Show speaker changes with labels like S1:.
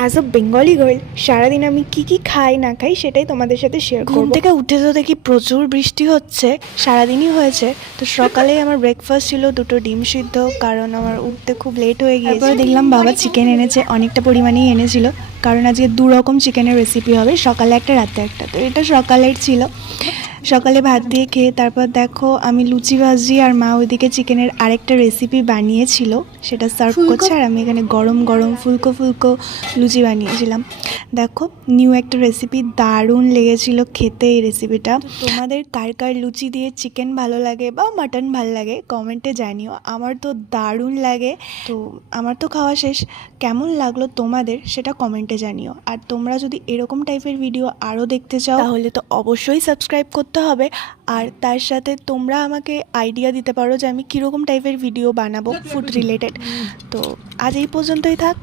S1: As a Bengali girl সারাদিন আমি কি কি খাই না খাই সেটাই তোমাদের সাথে শেয়ার
S2: ঘুম
S1: করব।
S2: থেকে উঠে তো দেখি প্রচুর বৃষ্টি হচ্ছে সারাদিনই হয়েছে। তো সকালে আমার ব্রেকফাস্ট ছিল দুটো ডিম সিদ্ধ কারণ আমার উঠতে খুব লেট হয়ে গিয়েছে। তারপরে দেখলাম বাবা চিকেন এনেছে অনেকটা পরিমাণেই এনেছিল কারণ আজকে দু রকম চিকেনের রেসিপি হবে সকালে একটা রাতে একটা তো এটা সকালের ছিল। সকালে ভাত দিয়ে খেয়ে তারপর দেখো আমি লুচি ভাজি আর মা ওইদিকে চিকেনের আরেকটা রেসিপি বানিয়েছিল। সেটা সার্ভ করছে আর আমি এখানে গরম গরম ফুলকো ফুলকো লুচি বানিয়েছিলাম। দেখো নিউ একটা রেসিপি দারুণ লেগেছিল খেতে এই রেসিপিটা তোমাদের কার কার লুচি দিয়ে চিকেন ভালো লাগে বা মাটন ভালো লাগে কমেন্টে জানিও। আমার তো দারুণ লাগে। তো আমার তো খাওয়া শেষ। কেমন লাগল তোমাদের সেটা কমেন্টে জানিও। আর তোমরা যদি এরকম টাইপের ভিডিও আরও দেখতে চাও তাহলে তো অবশ্যই সাবস্ক্রাইব করতে হবে। আর তার সাথে তোমরা আমাকে আইডিয়া দিতে পারো যে আমি কীরকম টাইপের ভিডিও বানাবো ফুড রিলেটেড তো আজ এই পর্যন্তই থাক।